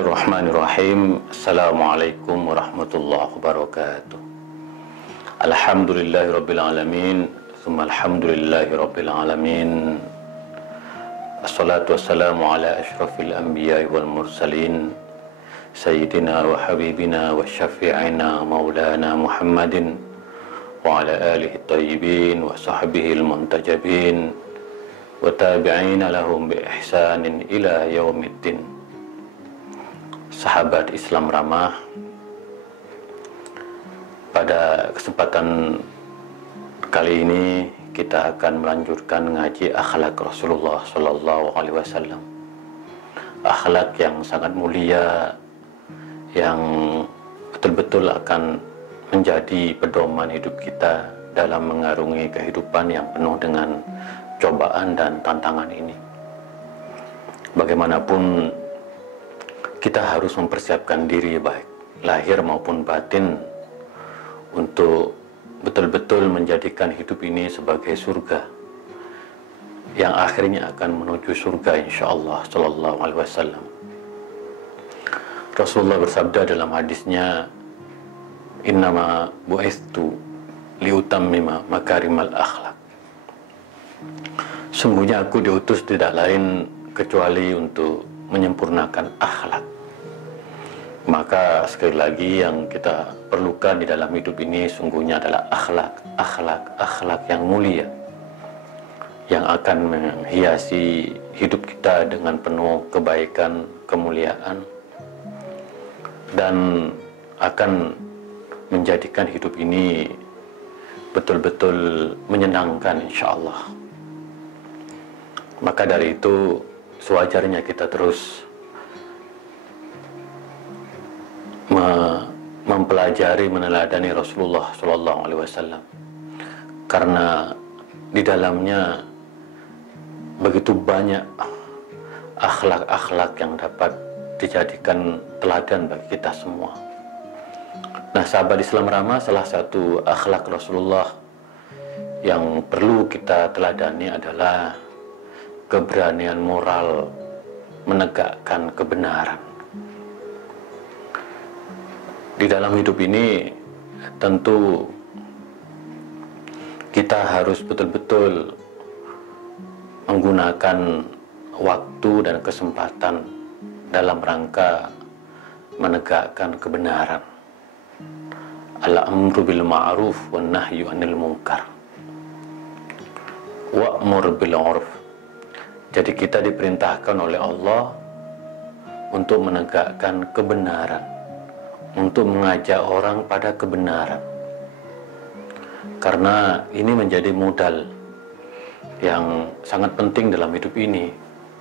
Bismillahirrahmanirrahim. Assalamualaikum warahmatullahi wabarakatuh. Alhamdulillahirabbil alamin, tsumma alhamdulillahirabbil alamin. Assalatu wassalamu ala asyrafil anbiya'i wal mursalin, sayyidina wa habibina wa syafi'ina maulana Muhammadin wa ala alihi thayyibin wa sahbihi al-muntajabin wa tabi'ina lahum bi ihsanin ila yaumiddin. Sahabat Islam Ramah, pada kesempatan kali ini kita akan melanjutkan ngaji akhlak Rasulullah Sallallahu Alaihi Wasallam. Akhlak yang sangat mulia, yang betul-betul akan menjadi pedoman hidup kita dalam mengarungi kehidupan yang penuh dengan cobaan dan tantangan ini. Bagaimanapun, kita harus mempersiapkan diri baik lahir maupun batin untuk betul-betul menjadikan hidup ini sebagai surga yang akhirnya akan menuju surga insyaallah sallallahu alaihi wasallam. Rasulullah bersabda dalam hadisnya, innama bu'istu liutammima makarimal akhlak. Sungguhnya aku diutus tidak lain kecuali untuk menyempurnakan akhlak. Maka sekali lagi yang kita perlukan di dalam hidup ini sungguhnya adalah akhlak yang mulia, yang akan menghiasi hidup kita dengan penuh kebaikan, kemuliaan, dan akan menjadikan hidup ini betul-betul menyenangkan insyaallah. Maka dari itu sewajarnya kita terus mempelajari, meneladani Rasulullah Sallallahu Alaihi Wasallam, karena di dalamnya begitu banyak akhlak-akhlak yang dapat dijadikan teladan bagi kita semua. Nah, sahabat Islam Ramah, salah satu akhlak Rasulullah yang perlu kita teladani adalah keberanian moral menegakkan kebenaran. Di dalam hidup ini tentu kita harus betul-betul menggunakan waktu dan kesempatan dalam rangka menegakkan kebenaran. Al-amru bil ma'ruf wan nahyu 'anil munkar. Wa'mur bil 'urf. Jadi kita diperintahkan oleh Allah untuk menegakkan kebenaran, untuk mengajak orang pada kebenaran. Karena ini menjadi modal yang sangat penting dalam hidup ini.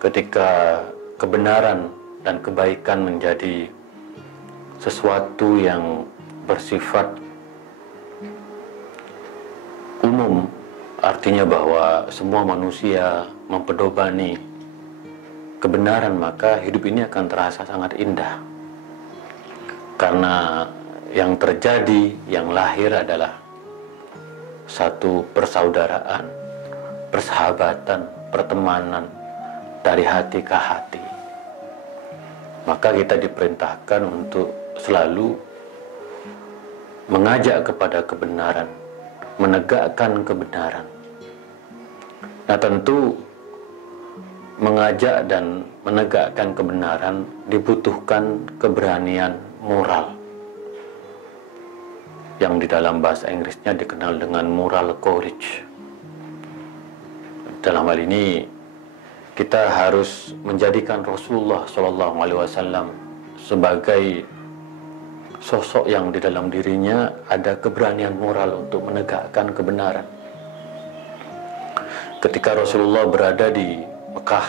Ketika kebenaran dan kebaikan menjadi sesuatu yang bersifat umum, artinya bahwa semua manusia memperdomani kebenaran, maka hidup ini akan terasa sangat indah. Karena yang terjadi, yang lahir adalah satu persaudaraan, persahabatan, pertemanan dari hati ke hati. Maka kita diperintahkan untuk selalu mengajak kepada kebenaran, menegakkan kebenaran. Nah, tentu mengajak dan menegakkan kebenaran dibutuhkan keberanian moral, yang di dalam bahasa Inggrisnya dikenal dengan moral courage. Dalam hal ini kita harus menjadikan Rasulullah SAW sebagai sosok yang di dalam dirinya ada keberanian moral untuk menegakkan kebenaran. Ketika Rasulullah berada di Mekah,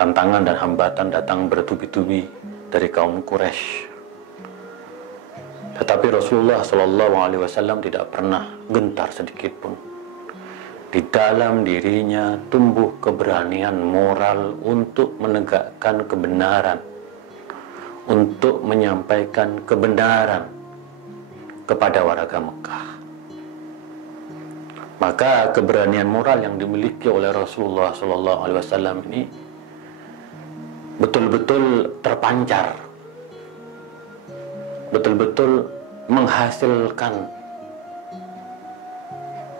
tantangan dan hambatan datang bertubi-tubi dari kaum Quraisy. Tetapi Rasulullah SAW tidak pernah gentar sedikit pun. Di dalam dirinya tumbuh keberanian moral untuk menegakkan kebenaran, untuk menyampaikan kebenaran kepada warga Mekah. Maka keberanian moral yang dimiliki oleh Rasulullah SAW ini betul-betul terpancar, betul-betul menghasilkan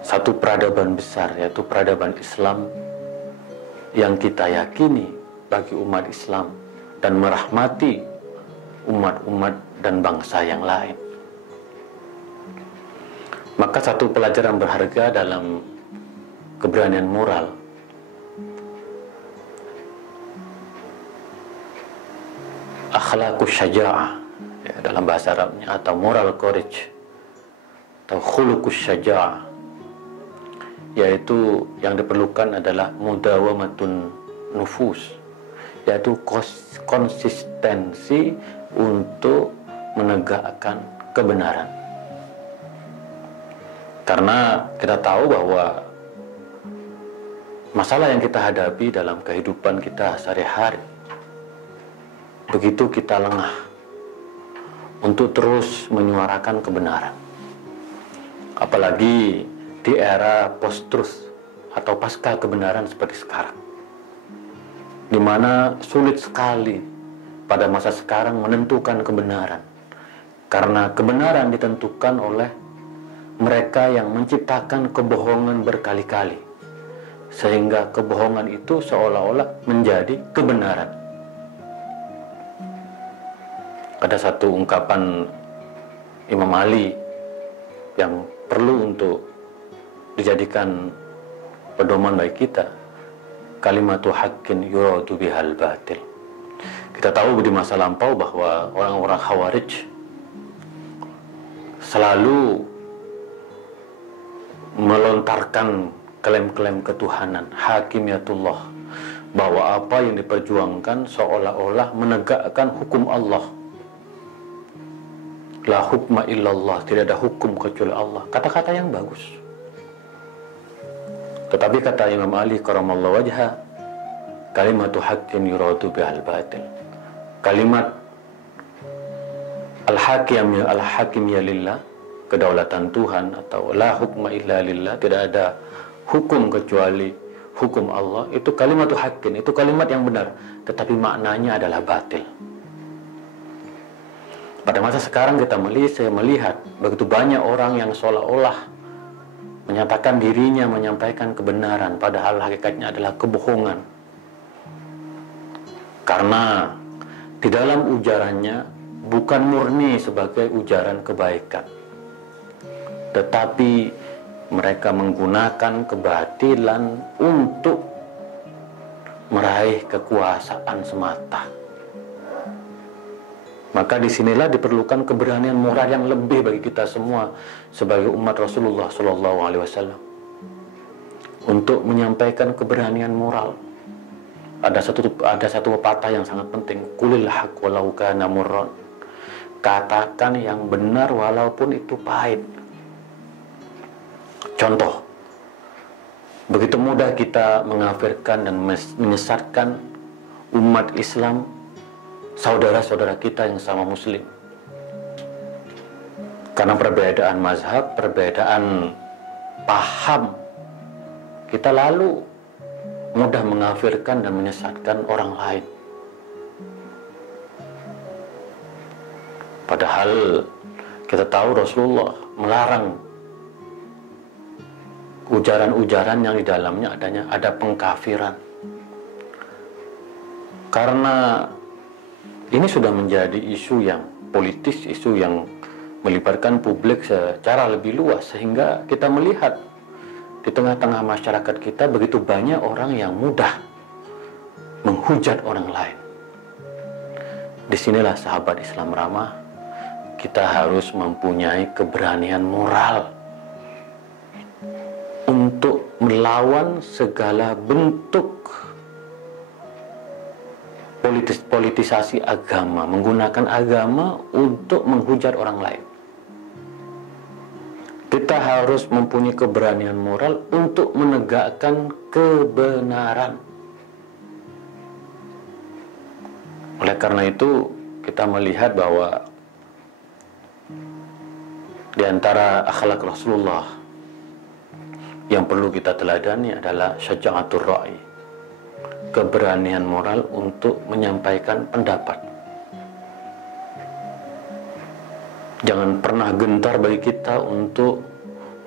satu peradaban besar, yaitu peradaban Islam yang kita yakini bagi umat Islam dan merahmati umat-umat dan bangsa yang lain. Maka satu pelajaran berharga dalam keberanian moral akhlaqus syaja'ah, ya, dalam bahasa Arabnya, atau moral courage atau khuluqus syaja'ah, yaitu yang diperlukan adalah mudawamatun nufus, yaitu konsistensi untuk menegakkan kebenaran. Karena kita tahu bahwa masalah yang kita hadapi dalam kehidupan kita sehari-hari, begitu kita lengah untuk terus menyuarakan kebenaran, apalagi di era post-truth atau pasca kebenaran seperti sekarang, di mana sulit sekali pada masa sekarang menentukan kebenaran, karena kebenaran ditentukan oleh mereka yang menciptakan kebohongan berkali-kali, sehingga kebohongan itu seolah-olah menjadi kebenaran. Ada satu ungkapan Imam Ali yang perlu untuk dijadikan pedoman bagi kita, kalimatu haqqin yuradu bihal batil. Kita tahu di masa lampau bahwa orang-orang Khawarij selalu melontarkan klaim-klaim ketuhanan, hakimiyatullah, bahwa apa yang diperjuangkan seolah-olah menegakkan hukum Allah. La hukma illallah, tidak ada hukum kecuali Allah. Kata-kata yang bagus. Tetapi kata Imam Ali karamallahu wajha, kalimatu haqqin yuradu bihal batil. Kalimat al-hakim ya lillah, kedaulatan Tuhan, atau la hukma illa lillah, tidak ada hukum kecuali hukum Allah, itu kalimat haqqin, itu kalimat yang benar, tetapi maknanya adalah batil. Pada masa sekarang saya melihat begitu banyak orang yang seolah-olah menyatakan dirinya menyampaikan kebenaran, padahal hakikatnya adalah kebohongan. Karena di dalam ujarannya bukan murni sebagai ujaran kebaikan, tetapi mereka menggunakan kebatilan untuk meraih kekuasaan semata. Maka disinilah diperlukan keberanian moral yang lebih bagi kita semua sebagai umat Rasulullah SAW untuk menyampaikan keberanian moral. Ada satu pepatah yang sangat penting, qulil haqq walau kana murran. Katakan yang benar walaupun itu pahit. Contoh, begitu mudah kita mengafirkan dan menyesatkan umat Islam, saudara-saudara kita yang sama muslim, karena perbedaan mazhab, perbedaan paham, kita lalu mudah mengafirkan dan menyesatkan orang lain. Padahal kita tahu Rasulullah melarang ujaran-ujaran yang di dalamnya ada pengkafiran. Karena ini sudah menjadi isu yang politis, isu yang melibatkan publik secara lebih luas, sehingga kita melihat di tengah-tengah masyarakat kita begitu banyak orang yang mudah menghujat orang lain. Disinilah sahabat Islam ramah, kita harus mempunyai keberanian moral untuk melawan segala bentuk politisasi agama, menggunakan agama untuk menghujat orang lain. Kita harus mempunyai keberanian moral untuk menegakkan kebenaran. Oleh karena itu, kita melihat bahwa di antara akhlak Rasulullah yang perlu kita teladani adalah syaja'atur ra'i, keberanian moral untuk menyampaikan pendapat. Jangan pernah gentar bagi kita untuk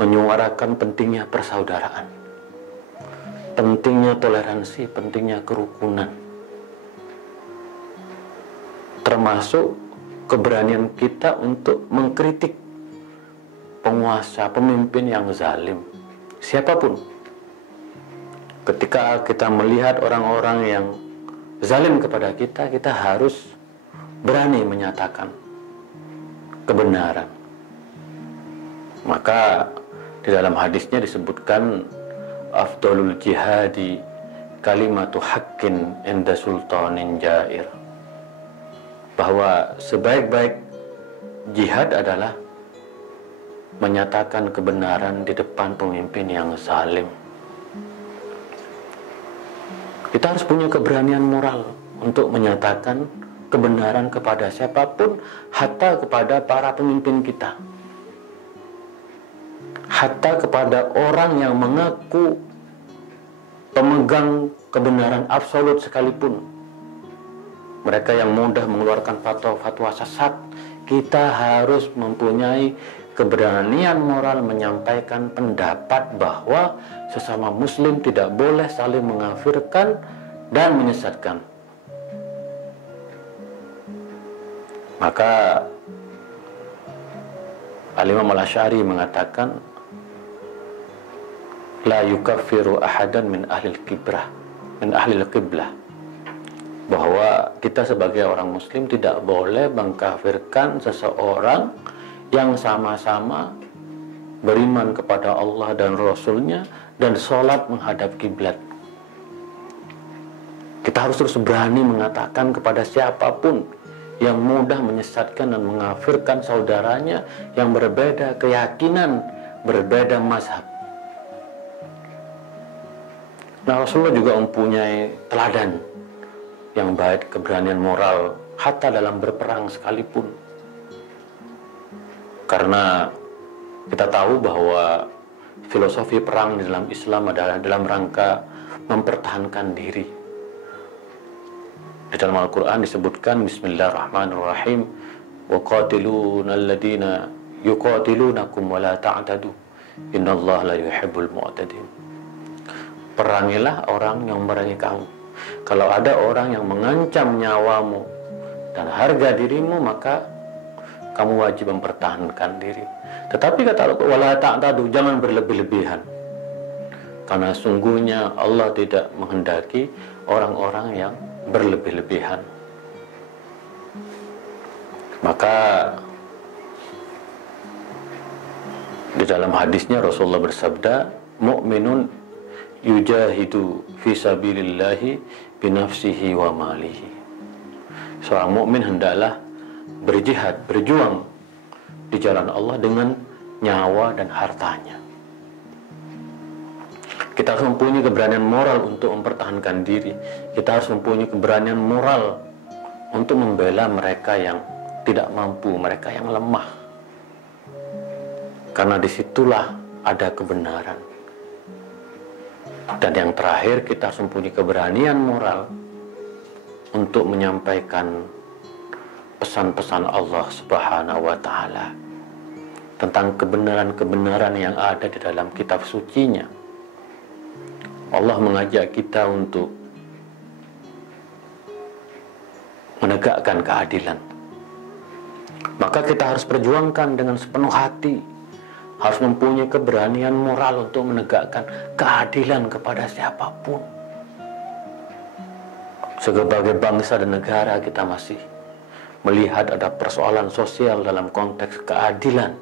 menyuarakan pentingnya persaudaraan, pentingnya toleransi, pentingnya kerukunan, termasuk keberanian kita untuk mengkritik penguasa, pemimpin yang zalim, siapapun. Ketika kita melihat orang-orang yang zalim kepada kita, kita harus berani menyatakan kebenaran. Maka di dalam hadisnya disebutkan afdalul jihadi kalimatu haqqin inda sultanin jair, bahwa sebaik-baik jihad adalah menyatakan kebenaran di depan pemimpin yang zalim. Kita harus punya keberanian moral untuk menyatakan kebenaran kepada siapapun, hatta kepada para pemimpin kita, hatta kepada orang yang mengaku pemegang kebenaran absolut sekalipun. Mereka yang mudah mengeluarkan fatwa-fatwa sesat, kita harus mempunyai keberanian moral menyampaikan pendapat bahwa sesama muslim tidak boleh saling mengkafirkan dan menyesatkan. Maka Al-Imam Al-Asy'ari mengatakan, la yukaffiru ahadan min ahlil kibrah, min ahlil qiblah, bahwa kita sebagai orang muslim tidak boleh mengkafirkan seseorang yang sama-sama beriman kepada Allah dan Rasulnya dan sholat menghadap kiblat. Kita harus terus berani mengatakan kepada siapapun yang mudah menyesatkan dan mengkafirkan saudaranya yang berbeda keyakinan, berbeda mazhab. Nah, Rasulullah juga mempunyai teladan yang baik, keberanian moral hatta dalam berperang sekalipun. Karena kita tahu bahwa filosofi perang di dalam Islam adalah dalam rangka mempertahankan diri. Di dalam Al-Quran disebutkan Bismillahirrahmanirrahim, wa qatiluna alladina yuqatilunakum wa la ta'tadu innallaha la yuhibbul mu'tadin. Perangilah orang yang memerangi kamu. Kalau ada orang yang mengancam nyawamu dan harga dirimu, maka kamu wajib mempertahankan diri. Tetapi kata Allah, wala ta'tadu, jangan berlebih-lebihan. Karena sungguhnya Allah tidak menghendaki orang-orang yang berlebih-lebihan. Maka di dalam hadisnya Rasulullah bersabda, mu'minun yujahidu fi sabilillahi binafsihi wa malihi. Seorang mukmin hendaklah berjihad, berjuang di jalan Allah dengan nyawa dan hartanya. Kita harus mempunyai keberanian moral untuk mempertahankan diri. Kita harus mempunyai keberanian moral untuk membela mereka yang tidak mampu, mereka yang lemah. Karena disitulah ada kebenaran. Dan yang terakhir, kita harus mempunyai keberanian moral untuk menyampaikan pesan-pesan Allah Subhanahu wa Ta'ala tentang kebenaran-kebenaran yang ada di dalam kitab sucinya. Allah mengajak kita untuk menegakkan keadilan. Maka kita harus perjuangkan dengan sepenuh hati, harus mempunyai keberanian moral untuk menegakkan keadilan kepada siapapun. Sebagai bangsa dan negara, kita masih melihat ada persoalan sosial dalam konteks keadilan.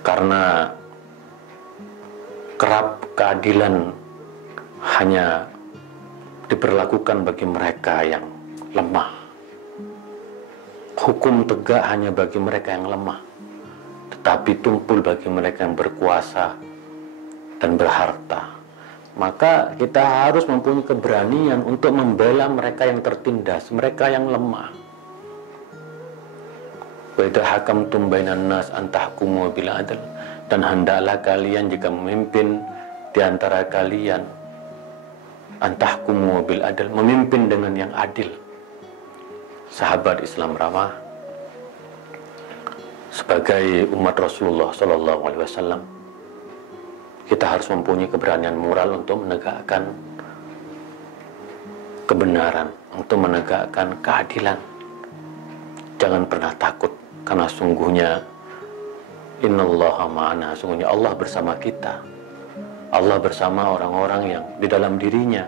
Karena kerap keadilan hanya diberlakukan bagi mereka yang lemah. Hukum tegak hanya bagi mereka yang lemah, tetapi tumpul bagi mereka yang berkuasa dan berharta. Maka kita harus mempunyai keberanian untuk membela mereka yang tertindas, mereka yang lemah. Wa idza hakamtum bainan nas an tahkumu bil adl, dan hendaklah kalian jika memimpin di antara kalian antahkumu bil adil, memimpin dengan yang adil. Sahabat Islam ramah, sebagai umat Rasulullah Shallallahu Alaihi Wasallam, kita harus mempunyai keberanian moral untuk menegakkan kebenaran, untuk menegakkan keadilan. Jangan pernah takut, karena sungguhnya innallaha ma'ana, sungguhnya Allah bersama kita. Allah bersama orang-orang yang di dalam dirinya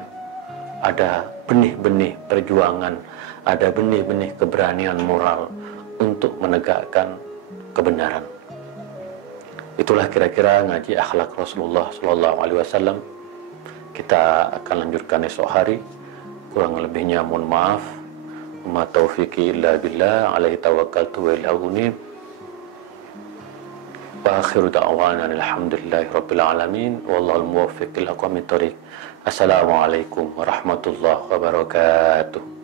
ada benih-benih perjuangan, ada benih-benih keberanian moral untuk menegakkan kebenaran. Itulah kira-kira ngaji akhlak Rasulullah Shallallahu Alaihi Wasallam. Kita akan lanjutkan esok hari. Kurang lebihnya mohon maaf. Wa taufiqi illa billah, alaihi tawakkaltu wa ilaihi unib. Wa akhiru da'wana alhamdulillahi rabbil alamin, wallahul muwaffiq ila aqwamit thoriq. Assalamualaikum warahmatullahi wabarakatuh.